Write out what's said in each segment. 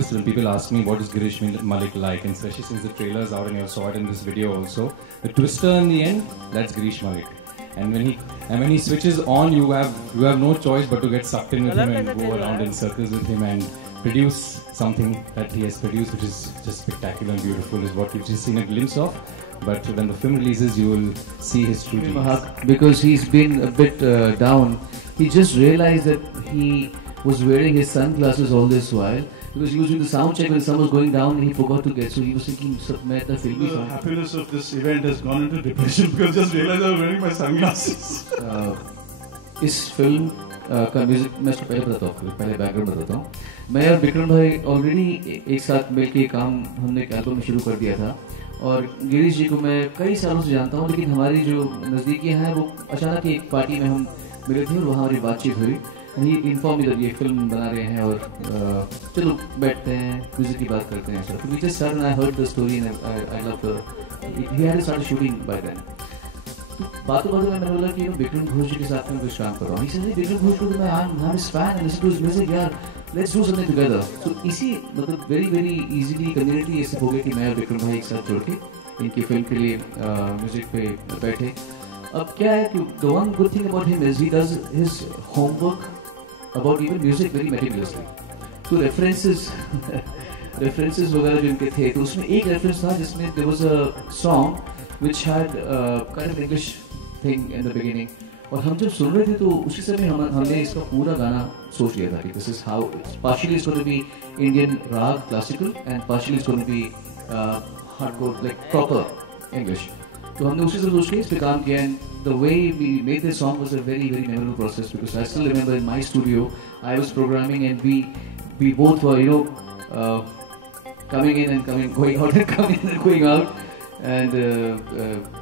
this film, people ask me what is Girish Malik like, and especially since the trailer is out and you saw it in this video also. The twister in the end, that's Girish Malik. And when he switches on, you have no choice but to get sucked in with him and go around in circles with him and produce something that he has produced, which is just spectacular and beautiful, is what we've just seen a glimpse of. But when the film releases, you will see his true genius. Because he's been a bit down, he just realized that he was wearing his sunglasses all this while. Because he was doing the sound check when the sun was going down and he forgot to get, so he was thinking, the happiness of this event has gone into depression because just realized I was wearing my sunglasses. इस film का music मैं इसको पहले बताता हूँ, पहले background बताता हूँ. मैं और विक्रम भाई ऑलरेडी एक साथ मिलके काम हमने एक एल्बम में शुरू कर दिया था और गिरीश जी को मैं कई सालों से जानता हूँ, लेकिन हमारी जो नज़दीकियाँ हैं वो अचानक एक पार्टी में हम मिले थे और वहाँ हमारी बातचीत हुई. ही इन्फॉर्म इधर ये फिल्म बना रहे हैं और चलो बैठते हैं म्यूजिक की बात करते हैं. Sir we just sir and I heard the story and I love the he had started shooting by then. बातों में मैंने बोला कि विक्रम घोष जी के साथ में कुछ काम कर रहा हूँ. ही विक्रम घोष को तो मैं I am his fan and listen to his music यार, लेट्स डू समथिंग टुगेदर. सो इसी मतलब वेरी इजीली कम्युनिटी ऐसे हो गई कि मैं और विक्रम भाई एक साथ जुड़ के इनकी फिल्म के लिए म्यूजिक पे बैठे. अब क्या है कि the one good thing about him is he does his homework about even music very meticulously. तो references वगैरह जो इनके थे, तो उसमें एक reference था जिसमें there was a song which had kind of English thing in the beginning. और हम जब सुन रहे थे तो उसी समय हमने इसका पूरा गाना सोच लिया था कि this is how partially it's going to be Indian rag classical and partially it's going to be hardcore like proper English. तो हमने उसी से सोच के इस पे काम किया. And the way we made this song was a very memorable process because I still remember in my studio I was programming and we both were coming in and going out and coming in and going out and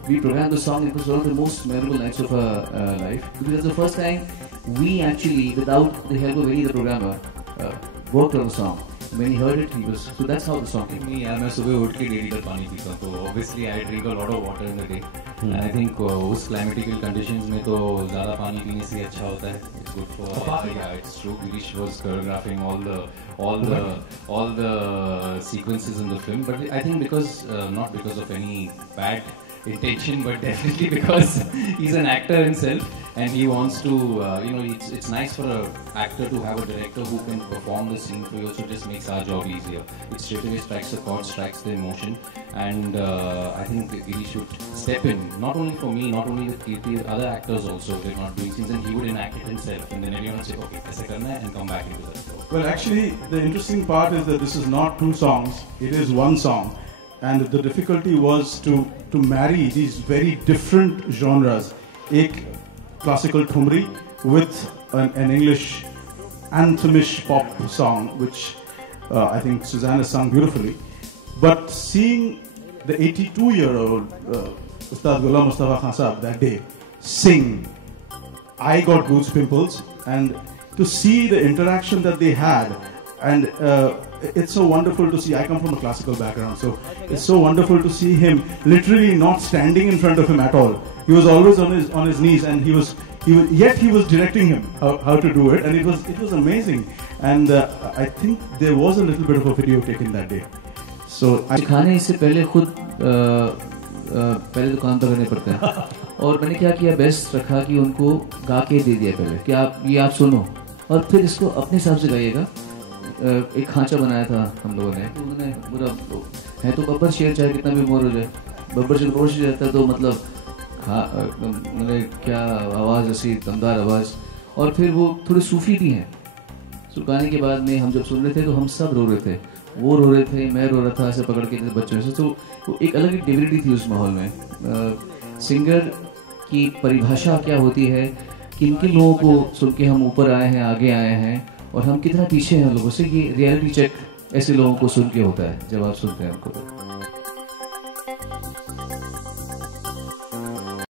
we programmed the song. It was one of the most memorable nights of our life because it was the first time we actually without the help of any of the programmer worked on the song. When he heard it, he was so that's how the song came. Me, यार मैं सुबह उठ के 1.5 litre पानी पीता हूँ, तो obviously I drink a lot of water in the day. And I think उस climatical conditions में तो ज़्यादा पानी पीने से अच्छा होता है. It's good for yeah, it's true. Girish was choreographing all the sequences in the film, but I think because not because of any bad intention, but definitely because he's an actor himself and he wants to it's nice for an actor to have a director who can perform the scene for you, so it just makes our job easier. It straight away strikes the chord, strikes the emotion, and I think he should step in, not only for me, not only with Kirti, other actors also, they're not doing scenes and he would enact it himself and then everyone would say okay aise karna hai and come back into that. Well, actually the interesting part is that this is not two songs, it is one song. And the difficulty was to marry these very different genres. Ek classical thumri with an English anthemish pop song, which I think Suzanne has sung beautifully. But seeing the 82-year-old Ustad Ghulam Mustafa Khan Sahab that day sing, I got goose pimples. And to see the interaction that they had, and it's so wonderful to see. I come from a classical background, so it's so wonderful to see him literally not standing in front of him at all. He was always on his knees, and he was directing him how to do it, and it was amazing. And I think there was a little bit of a video taken that day. So खाने से पहले खुद पहले तो काम तो करने पड़ते हैं और मैंने क्या किया, बेस्ट रखा कि उनको गा के दे दिया पहले कि आप सुनो और फिर इसको अपने हिसाब से गाइएगा. एक खांचा बनाया था हम लोगों ने, तो उन्होंने पूरा है तो बब्बर शेर चाहे कितना भी मोर हो जाए, बब्बर शेर मोर जाता है तो मतलब मैंने क्या आवाज़, ऐसी दमदार आवाज़. और फिर वो थोड़े सूफी भी हैं. सो गाने के बाद में हम जब सुन रहे थे तो हम सब रो रहे थे, वो रो रहे थे, मैं रो रहा था ऐसे पकड़ के बच्चों से. तो वो एक अलग ही डिविनिटी थी उस माहौल में. सिंगर की परिभाषा क्या होती है, किन किन लोगों को सुन के हम ऊपर आए हैं, आगे आए हैं और हम कितना पीछे हैं लोगों से, ये रियलिटी चेक ऐसे लोगों को सुन के होता है जब आप सुनते हैं उनको.